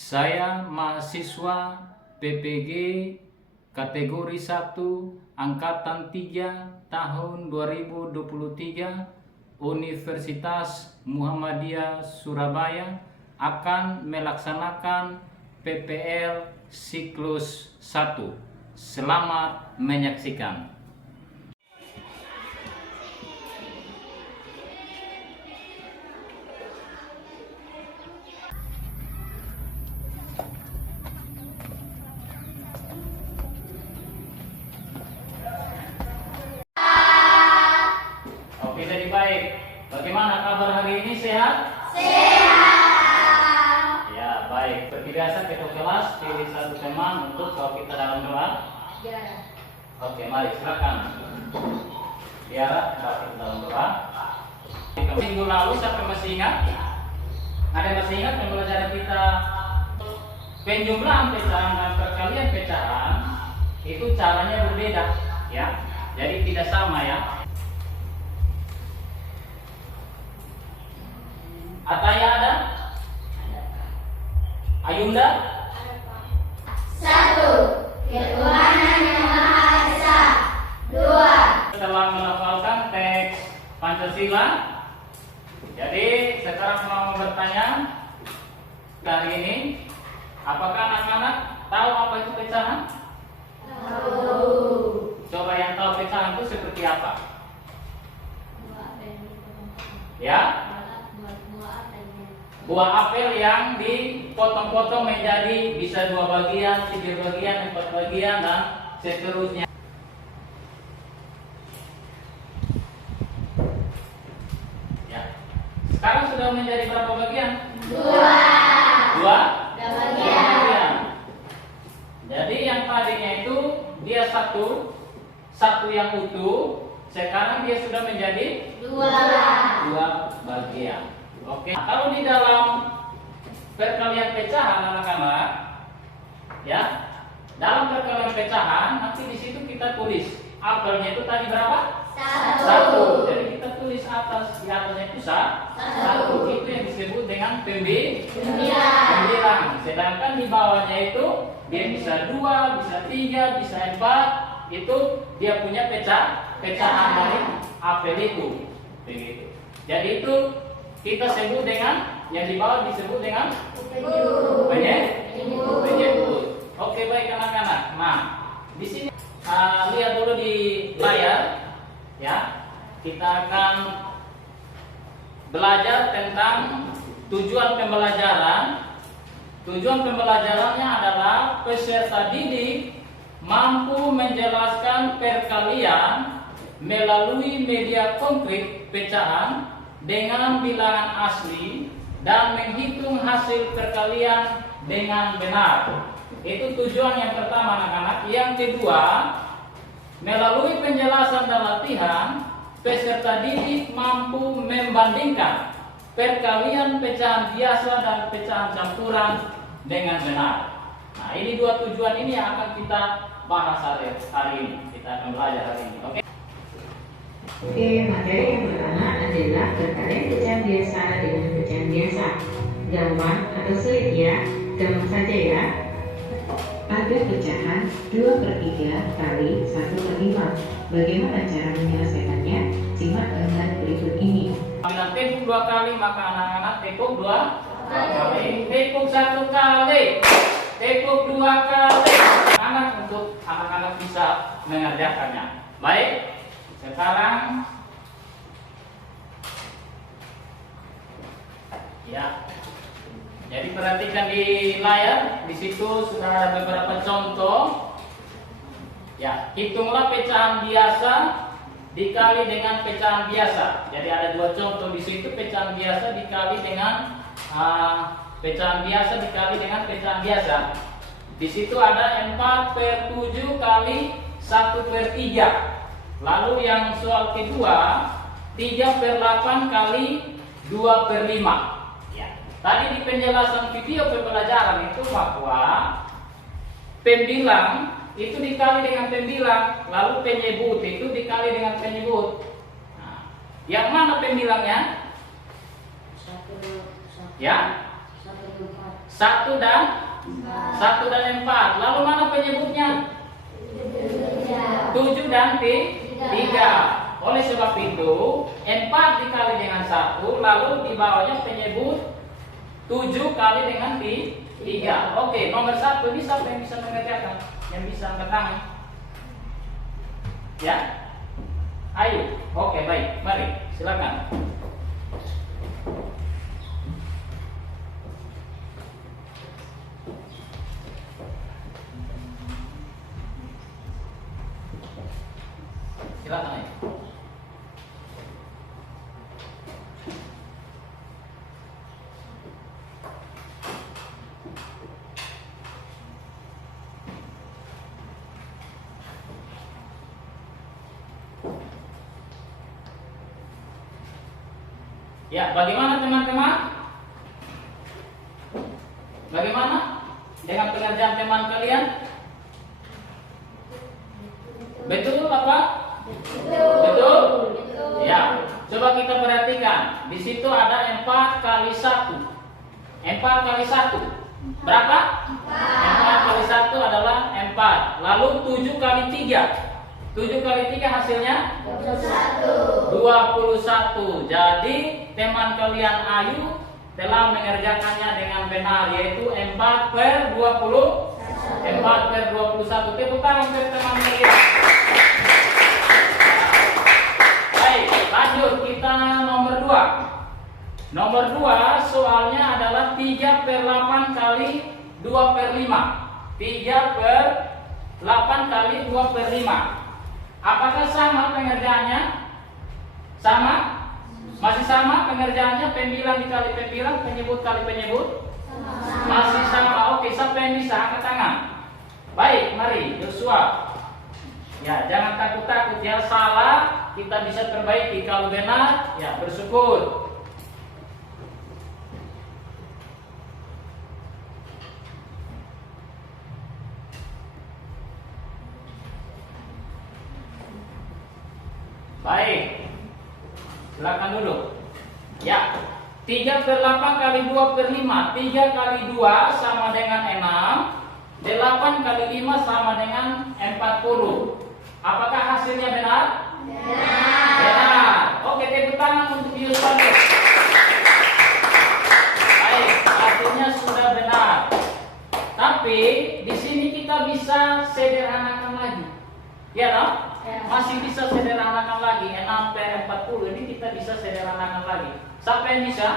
Saya mahasiswa PPG kategori 1 angkatan 3 tahun 2023 Universitas Muhammadiyah Surabaya akan melaksanakan PPL siklus 1. Selamat menyaksikan. Oke, jadi baik. Bagaimana kabar hari ini? Sehat? Sehat. Ya, baik. Seperti biasa kita kelas pilih satu teman untuk kalau kita dalam doa. Ya. Oke, mari silakan. Biar kita dalam doa. Minggu lalu sampai masih ingat? Ada yang masih ingat pembelajaran kita penjumlahan pecahan dan perkalian pecahan itu caranya berbeda, ya. Jadi tidak sama, ya. Ataya ada? Ayunda? Satu, ketuhanan yang Maha Esa. Dua, Setelah melafalkan teks Pancasila, jadi sekarang mau bertanya kali ini, apakah anak-anak tahu apa itu pecahan? tahu. Coba yang tahu pecahan itu seperti apa? Ya? Buah apel yang dipotong-potong menjadi bisa 2 bagian, 3 bagian, 4 bagian, dan seterusnya. Ya. Sekarang sudah menjadi berapa bagian? Dua. Dua Bagian. Jadi yang tadinya itu dia satu yang utuh, sekarang dia sudah menjadi Dua. 2 bagian. Oke. Nah, kalau di dalam perkalian pecahan anak-anak, ya, dalam perkalian pecahan nanti di situ kita tulis apelnya itu tadi berapa? Satu. Jadi kita tulis di atasnya itu satu. Itu yang disebut dengan pembilang. Sedangkan di bawahnya itu dia bisa 2, bisa 3, bisa 4. Itu dia punya pecahan dari apel itu. Begitu. Jadi itu kita sebut dengan yang di bawah disebut dengan penyebut. Oke, baik anak-anak. Nah, di sini lihat dulu di layar, ya. Kita akan belajar tentang tujuan pembelajaran. Tujuan pembelajarannya adalah peserta didik mampu menjelaskan perkalian melalui media konkret pecahan dengan bilangan asli dan menghitung hasil perkalian dengan benar. Itu tujuan yang pertama anak-anak. Yang kedua, melalui penjelasan dan latihan, peserta didik mampu membandingkan perkalian pecahan biasa dan pecahan campuran dengan benar. Nah, ini 2 tujuan ini yang akan kita bahas hari ini. Kita akan belajar hari ini. Oke? Oke, materi yang pertama adalah perkalian pecahan biasa dengan pecahan biasa. Gampang atau sulit ya? Gampang saja ya. Ada pecahan 2/3 kali 1/5. Bagaimana cara menyelesaikannya? Simak dengan berikut ini. Bila tepuk 2 kali, maka anak-anak tepuk 2 kali. Tepuk 1 kali. Tepuk 2 kali. Untuk anak-anak bisa mengerjakannya. Baik. Sekarang, ya, jadi perhatikan di layar, di situ sudah ada beberapa contoh. Ya, hitunglah pecahan biasa dikali dengan pecahan biasa. Jadi ada 2 contoh di situ, pecahan biasa dikali dengan pecahan biasa dikali dengan pecahan biasa. Di situ ada 4/7 kali 1/3. Lalu yang soal kedua 3/8 kali 2/5. Ya. Tadi di penjelasan video pembelajaran itu bahwa pembilang itu dikali dengan pembilang, lalu penyebut itu dikali dengan penyebut. Nah, yang mana pembilangnya? Ya, 1 1 dan 4. Lalu mana penyebutnya? 7 dan 3. Oleh sebab itu 4 dikali dengan 1, lalu di bawahnya penyebut 7 kali dengan 3. Oke, nomor 1 ini siapa yang bisa mengerjakan? Yang bisa angkat tangan? Ya? Ayo. Oke, baik. Mari, silakan. Silakan ayo. Ya, bagaimana teman-teman? Bagaimana dengan pengerjaan teman kalian? Betul apa? Betul? Ya, coba kita perhatikan. Di situ ada 4 kali 1. 4 kali 1. Berapa? 4 kali 1 adalah 4. Lalu 7 kali 3. 7 kali 3 hasilnya 21. Jadi teman kalian Ayu telah mengerjakannya dengan benar, yaitu 4 per 20. 4 per 21. Tepuk tangan untuk teman kalian. Baik, lanjut kita nomor 2. Nomor 2 soalnya adalah 3 per 8 kali 2 per 5. 3 per 8 kali 2 per 5. Apakah sama pengerjaannya? Sama? Masih sama pengerjaannya? Pembilang dikali pembilang, penyebut kali penyebut? Masih sama. Oke, siapa yang bisa angkat tangan? Baik, mari Joshua. Ya, jangan takut-takut ya. Salah kita bisa perbaiki. Kalau benar, ya bersyukur. Baik, silakan dulu. Ya, 3 per 8 kali 2 per 5. 3 kali 2 sama dengan 6. 8 kali 5 sama dengan 40. Apakah hasilnya benar? Benar. Oke, tepuk tangan untuk Yusuf. Baik, hasilnya sudah benar. Tapi di sini kita bisa sederhanakan lagi. Ya, toh? Masih bisa sederhanakan lagi. 6 per 40 ini kita bisa sederhanakan lagi. Siapa yang bisa?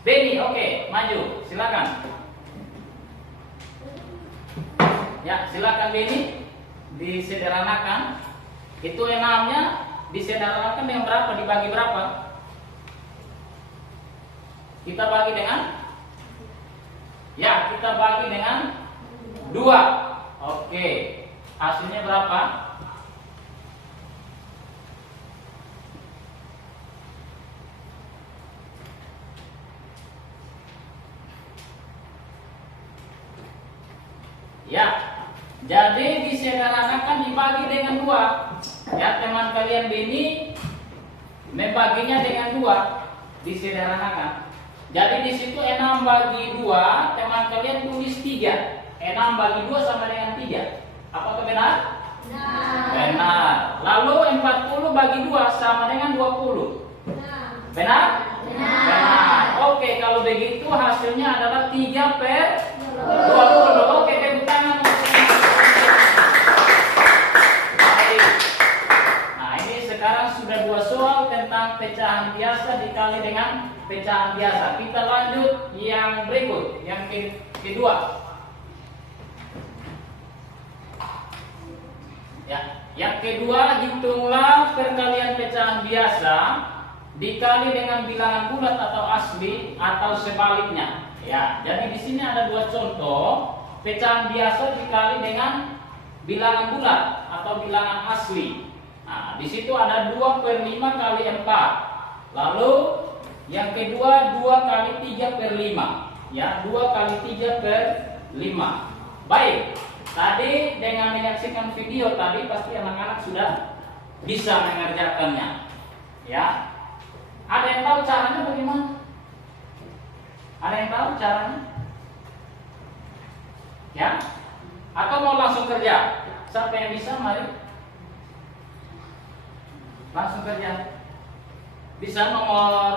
Benny, oke, maju, silakan. Ya, silakan Benny, disederhanakan. Itu 6-nya disederhanakan dengan berapa? Dibagi berapa? Kita bagi dengan? Ya, kita bagi dengan 2. Oke. Hasilnya berapa? Ya, jadi disederhanakan dibagi dengan 2. Ya, teman kalian ini membaginya dengan 2, disederhanakan. Jadi di situ 6 bagi 2, teman kalian tulis 3. 6 bagi 2 sama dengan 3. Apakah benar? Benar. Lalu 40 bagi 2 sama dengan 20. Benar? Benar. Oke, kalau begitu hasilnya adalah 3 per 20. Oke, tepuk tangan. Baik. Nah, ini sekarang sudah 2 soal tentang pecahan biasa dikali dengan pecahan biasa. Kita lanjut yang berikut, yang kedua. Ya, yang kedua, hitunglah perkalian pecahan biasa dikali dengan bilangan bulat atau asli atau sebaliknya. Ya, jadi di sini ada 2 contoh pecahan biasa dikali dengan bilangan bulat atau bilangan asli. Nah, di situ ada 2 per 5 kali 4. Lalu yang kedua 2 kali 3 per 5. Ya, 2 kali 3 per 5. Baik. Tadi dengan menyaksikan video tadi pasti anak-anak sudah bisa mengerjakannya. Ya. Ada yang tahu caranya bagaimana? Ada yang tahu caranya? Ya? Atau mau langsung kerja? Siapa yang bisa? Mari. Langsung kerja. Bisa nomor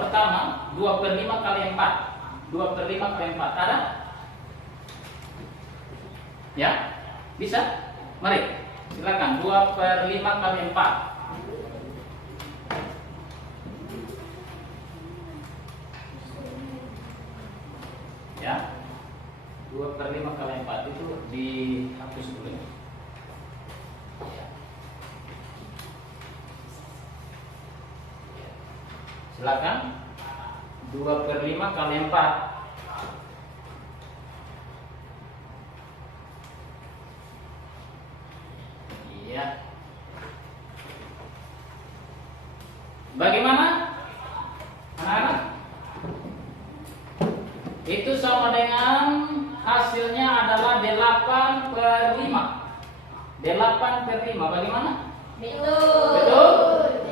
pertama 2/5 kali 4. 2/5 kali 4. Ada? Ya? Bisa? Mari. Silakan 2/5 kali 4. Ya. 2/5 kali 4 itu dihapus dulu. Silakan 2/5 kali 4. Iya. Bagaimana? Anak-anak? Itu sama dengan hasilnya adalah 8/5. 8/5. Bagaimana? Betul. Betul?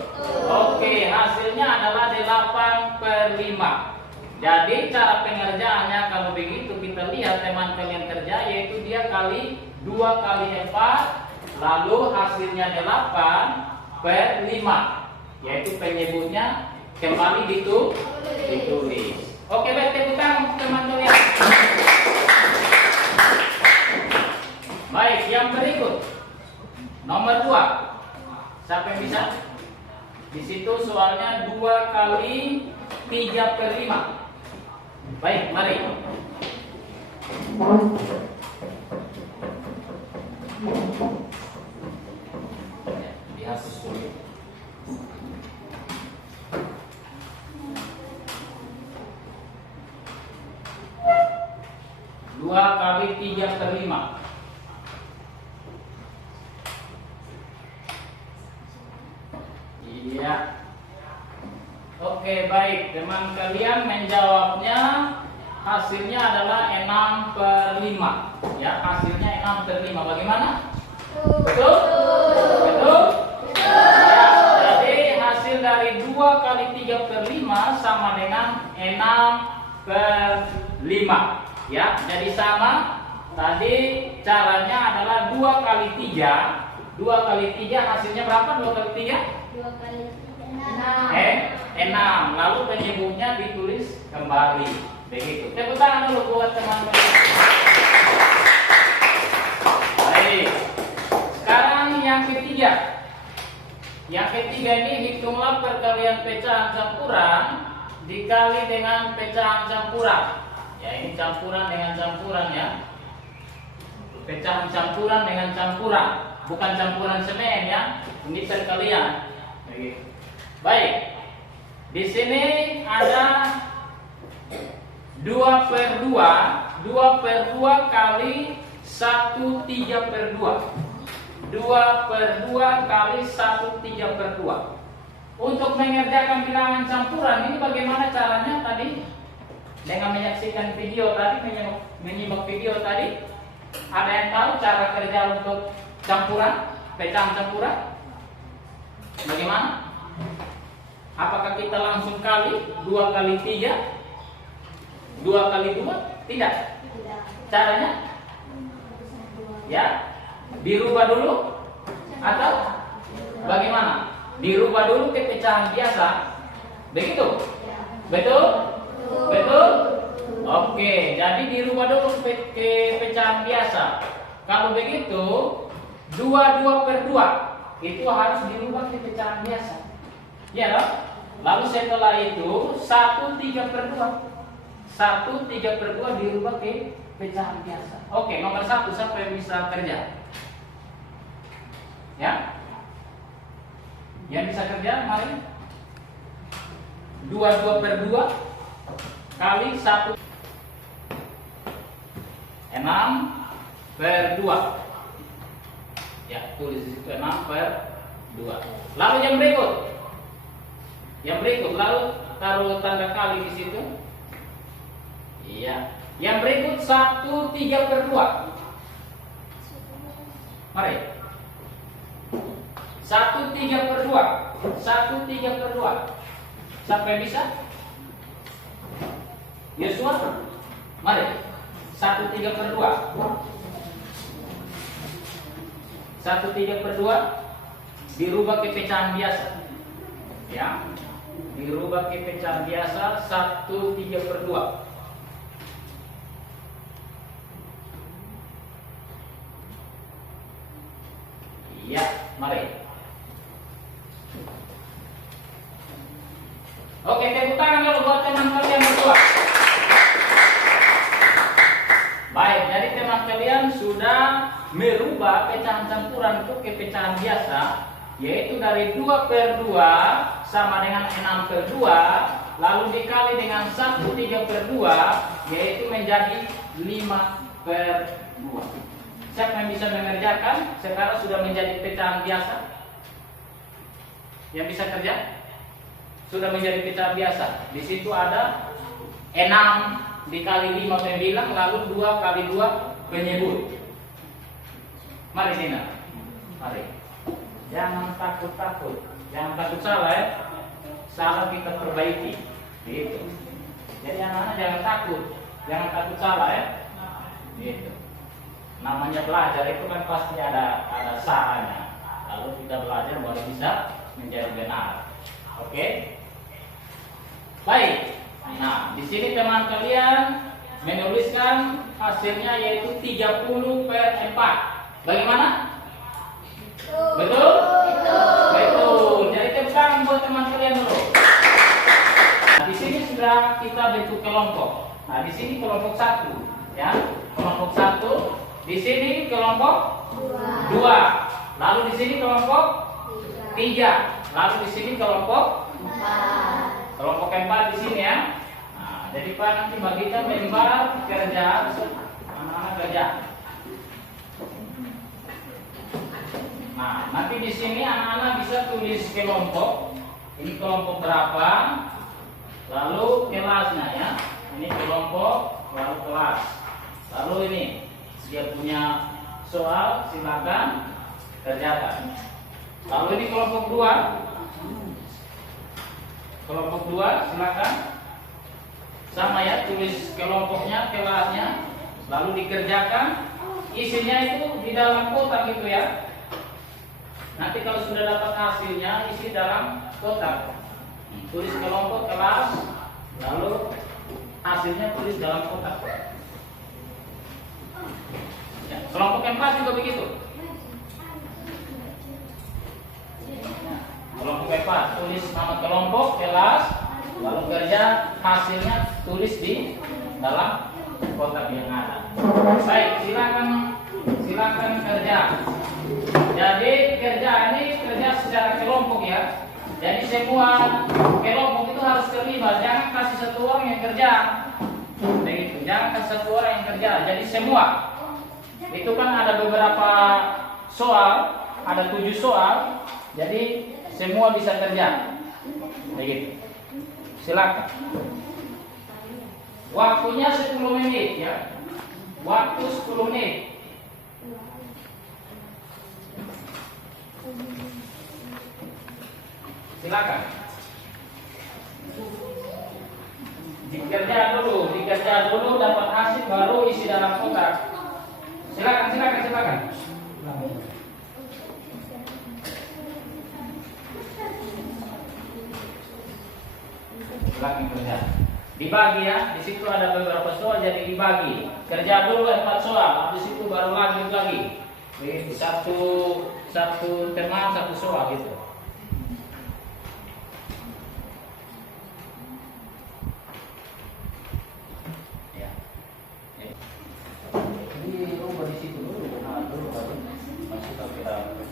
Betul. Oke, hasilnya adalah 8/5. Jadi cara pengerjaannya kalau begitu kita lihat teman kalian kerja, yaitu dia kali 2 kali 4, lalu hasilnya 8/5, yaitu penyebutnya kembali ditulis. Oke, baik, tepuk tangan teman kalian. Baik, yang berikut nomor 2. Siapa yang bisa? Di situ soalnya 2 kali 3/5. Baik, mari. Dihapus dulu. 2 kali 3/5. Iya. Oke, baik. Teman kalian menjawabnya hasilnya adalah 6/5. Ya, hasilnya 6/5. Bagaimana? Betul? Betul? Ya, jadi hasil dari 2 kali 3/5 sama dengan 6/5. Ya, jadi sama. Tadi caranya adalah 2 kali 3. 2 kali 3 hasilnya berapa? 2 kali 3? 2 kali 6. Lalu penyebutnya ditulis kembali. Begitu. Tepuk tangan dulu buat teman-teman. Baik. Sekarang yang ketiga. Yang ketiga ini hitunglah perkalian pecahan campuran dikali dengan pecahan campuran. Ya, ini campuran dengan campuran ya. Pecahan campuran dengan campuran, bukan campuran semen ya. Ini perkalian. Begitu. Baik. Di sini ada 2/2. 2/2 kali 1 3/2. 2/2 kali 1 3/2. Untuk mengerjakan bilangan campuran ini bagaimana caranya tadi? Dengan menyaksikan video tadi, menyimak video tadi, ada yang tahu cara kerja untuk campuran, pecahan campuran? Bagaimana? Apakah kita langsung kali 2 kali 3? 2 kali 2? Tidak. Caranya? Ya, dirubah dulu atau bagaimana? Dirubah dulu ke pecahan biasa. Begitu? Betul? Betul? Oke, jadi dirubah dulu ke pecahan biasa. Kalau begitu, 2/2 itu harus dirubah ke pecahan biasa. Ya dong? Lalu setelah itu 1 3/2. 1 3/2 dirubah ke pecahan biasa. Oke, nomor 1 siapa yang bisa kerja? Ya? Yang bisa kerja, mari. 2/2 kali 1. 6/2. Ya, tulis di situ 6/2. Lalu yang berikut. Lalu taruh tanda kali di situ. Iya. Yang berikut 1 3/2. Mari. 1 3/2. 1 3/2. Siapa yang bisa? Yosua, mari 1/3/2. 1/3/2 dirubah ke pecahan biasa. Ya. Dirubah ke pecahan biasa 1/3/2. Ya, mari. Oke, tepuk tangan dulu buat teman kalian berdua. Baik, jadi teman kalian sudah merubah pecahan campuran itu ke pecahan biasa, yaitu dari 2/2 sama dengan 6/2, lalu dikali dengan 1/3/2, yaitu menjadi 5/2. Siapa yang bisa mengerjakan? Sekarang sudah menjadi pecahan biasa. Yang bisa kerja? Sudah menjadi pecahan biasa. Di situ ada 6 dikali 5 pembilang, lalu 2 kali 2 penyebut. Mari sini. Mari. Jangan takut-takut. Jangan takut salah ya. Salah kita perbaiki. Gitu. Jadi anak-anak jangan takut. Jangan takut salah ya. Gitu. Namanya belajar itu kan pasti ada salahnya. Lalu kita belajar baru bisa menjadi benar. Oke? Baik. Nah, di sini teman kalian menuliskan hasilnya yaitu 30/4. Bagaimana? Betul? Betul. Jadi tekan buat teman kalian dulu. Nah, di sini sudah kita bentuk kelompok. Nah, di sini kelompok 1, ya. Kelompok 1. Di sini kelompok 2. Lalu di sini kelompok 3. Lalu di sini kelompok 4. Kelompok 4 di sini ya. Nah, jadi Pak nanti bagikan lembar kerja anak-anak kerja. Nah, nanti di sini anak-anak bisa tulis kelompok. Ini kelompok berapa? Lalu kelasnya ya. Ini kelompok, lalu kelas. Lalu ini dia punya soal, silakan kerjakan. Lalu ini kelompok 2. Kelompok 2 silakan. Sama ya, tulis kelompoknya, kelasnya, lalu dikerjakan. Isinya itu di dalam kotak gitu ya. Nanti kalau sudah dapat hasilnya, isi dalam kotak. Tulis kelompok, kelas, lalu hasilnya tulis dalam kotak. Ya, kelompok 4 juga begitu. Kelompok 4 tulis nama kelompok, kelas, lalu kerja, hasilnya tulis di dalam kotak yang ada. Baik, silakan kerja. Jadi kerja ini kerja secara kelompok ya. Jadi semua kelompok itu harus terlibat. Jangan kasih satu orang yang kerja. Begitu. Jangan kasih satu orang yang kerja. Jadi semua. Itu kan ada beberapa soal, ada 7 soal. Jadi semua bisa kerja. Begitu. Silakan. Waktunya 10 menit ya. Waktu 10 menit. Silakan. Dikerja dulu dapat hasil baru isi dalam kotak. Silakan. Silakan kerja. Dibagi ya. Di situ ada beberapa soal jadi dibagi. Kerja dulu 4 soal, habis itu baru lanjut lagi. Satu tema 1 soal gitu. Ya. Ini rumah di situ dulu. Nah, dulu baru masuk ke dalam.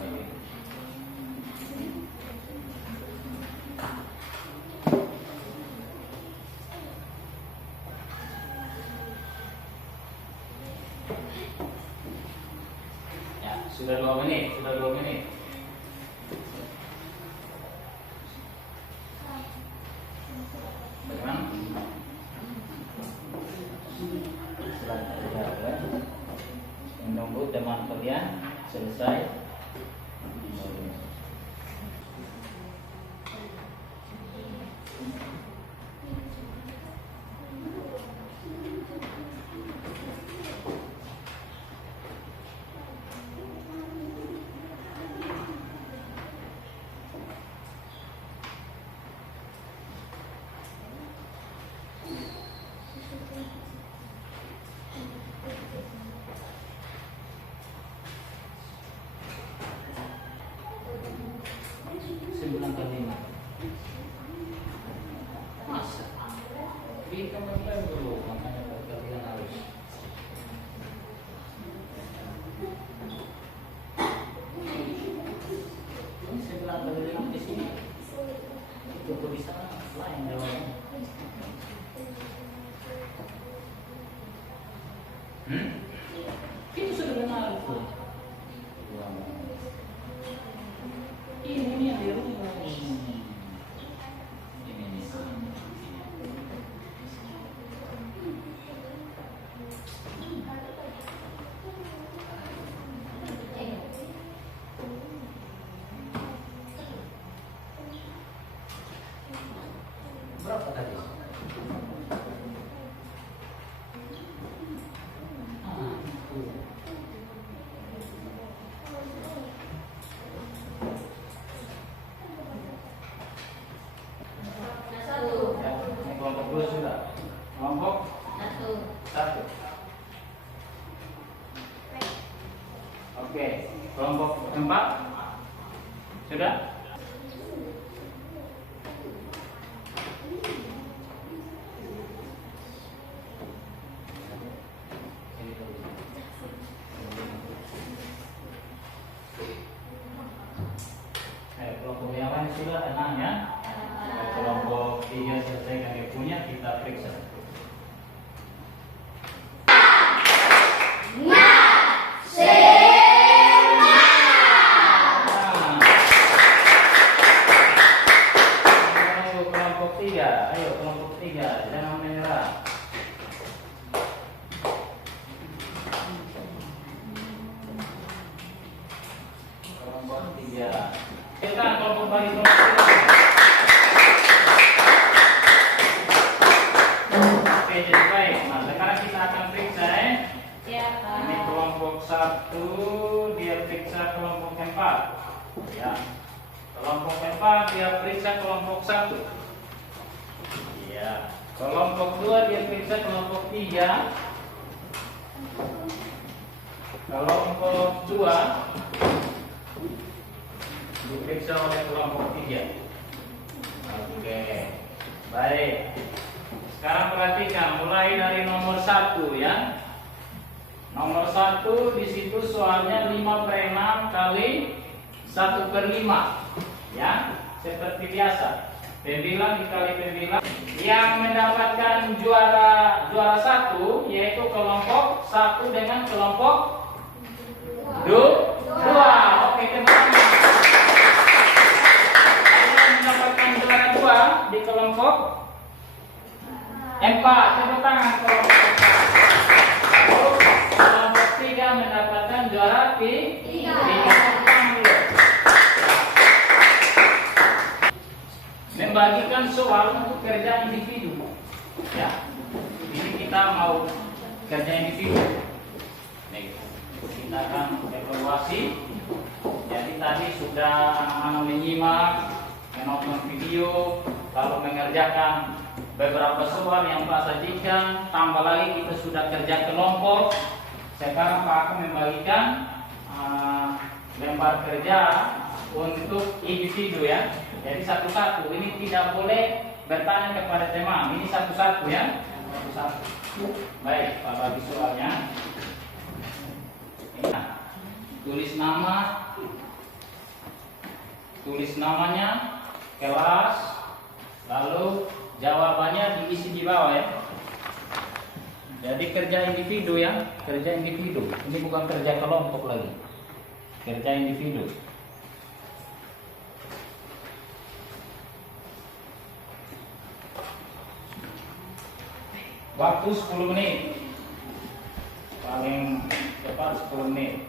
Sudah 2 menit. Bagaimana? Silakan kerja ya. Menunggu teman kalian selesai. Masa? Kita mulai dulu, makanya kalian harus. Ini saya bilang kalian di sini. Itu di sana lain jawabannya. Itu sudah benar itu. Ini yang di rumah ini. Berapa tadi? Satu. Ya, ini kelompok 2 sudah. Kelompok Satu. 1. Oke, kelompok 4 sudah. Kelompok yang lain sudah tenang ya. Kelompok 3 selesaikan yang punya, kita periksa. Ayo kelompok 3, ayo kelompok 3, jangan menyerah. Kelompok 3. Kita kelompok bagi kelompok 3. Oke, jadi baik. Nah, sekarang kita akan periksa ya. Ya, Ini kelompok 1, dia periksa kelompok 4. Ya. Kelompok 4 dia periksa kelompok 1. Ya. Kelompok 2 dia periksa kelompok 3. Kelompok 2 diperiksa oleh kelompok 3. Oke. Baik. Sekarang perhatikan mulai dari nomor 1 ya. Nomor 1 di situ soalnya 5/6 kali 1/5 ya, seperti biasa. Pembilang dikali pembilang. Yang mendapatkan juara 1 yaitu kelompok 1 dengan kelompok 2. Oke, teman-teman. Yang mendapatkan juara 2 di kelompok 4, tepuk tangan kelompok 4. Kelompok 3 mendapatkan juara 3. Membagikan soal untuk kerja individu. Ya, ini kita mau kerja individu. Nih, kita akan evaluasi. Jadi tadi sudah anak-anak menyimak, menonton video, lalu mengerjakan beberapa soal yang Pak sajikan. Tambah lagi kita sudah kerja kelompok. Sekarang Pak akan membagikan lembar kerja untuk individu ya. Jadi satu-satu. Ini tidak boleh bertanya kepada teman. Ini satu-satu ya. Satu-satu. Baik, Pak bagi soalnya. Ini, tulis nama, tulis namanya, kelas, lalu jawabannya diisi di bawah ya. Jadi kerja individu ya, kerja individu. Ini bukan kerja kelompok lagi. Kerja individu. Waktu 10 menit. Paling cepat 10 menit.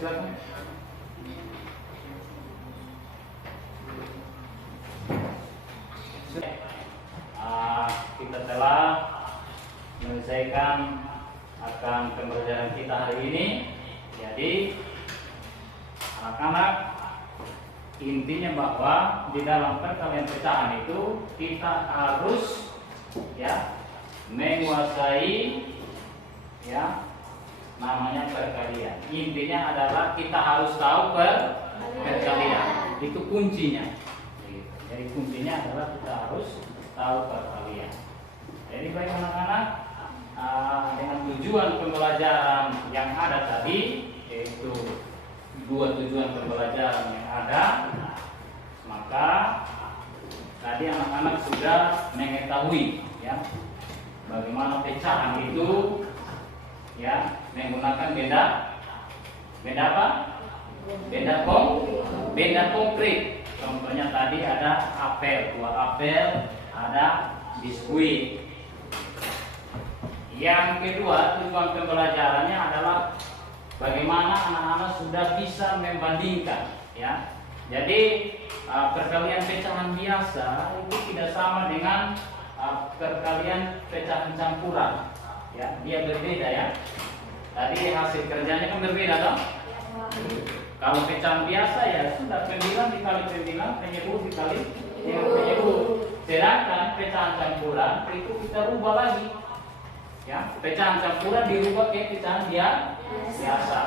Silakan. Kita telah menyelesaikan akan pembelajaran kita hari ini. Jadi anak-anak, intinya bahwa di dalam perkalian pecahan itu kita harus ya menguasai namanya perkalian. Intinya adalah kita harus tahu perkalian. Itu kuncinya. Jadi kuncinya adalah kita harus tahu perkalian. Jadi baik anak-anak, dengan tujuan pembelajaran yang ada tadi, yaitu 2 tujuan pembelajaran yang ada, maka tadi anak-anak sudah mengetahui ya bagaimana pecahan itu ya menggunakan benda apa? Benda konkret. Contohnya tadi ada apel, buah apel, ada biskuit. Yang kedua, tujuan pembelajarannya adalah bagaimana anak-anak sudah bisa membandingkan ya. Jadi perkalian pecahan biasa itu tidak sama dengan perkalian pecahan campuran ya, dia berbeda ya. Tadi hasil kerjanya kan berbeda toh. Kalau pecahan biasa ya sudah 9 dikali 9 penyebut dikali penyebut. Sedangkan pecahan campuran itu kita rubah lagi. Ya, pecahan campuran dirubah ke pecahan biasa.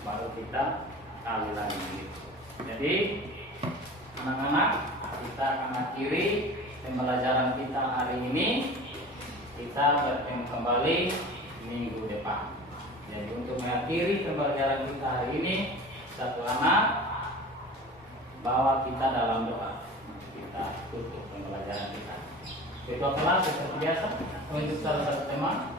Baru kita kali lagi. Jadi anak-anak, kita akan akhiri pembelajaran kita hari ini. Kita bertemu kembali minggu depan. Jadi untuk mengakhiri pembelajaran kita hari ini, satu anak bawa kita dalam doa. Kita tutup pembelajaran kita. Ketua kelas seperti biasa untuk salah satu teman.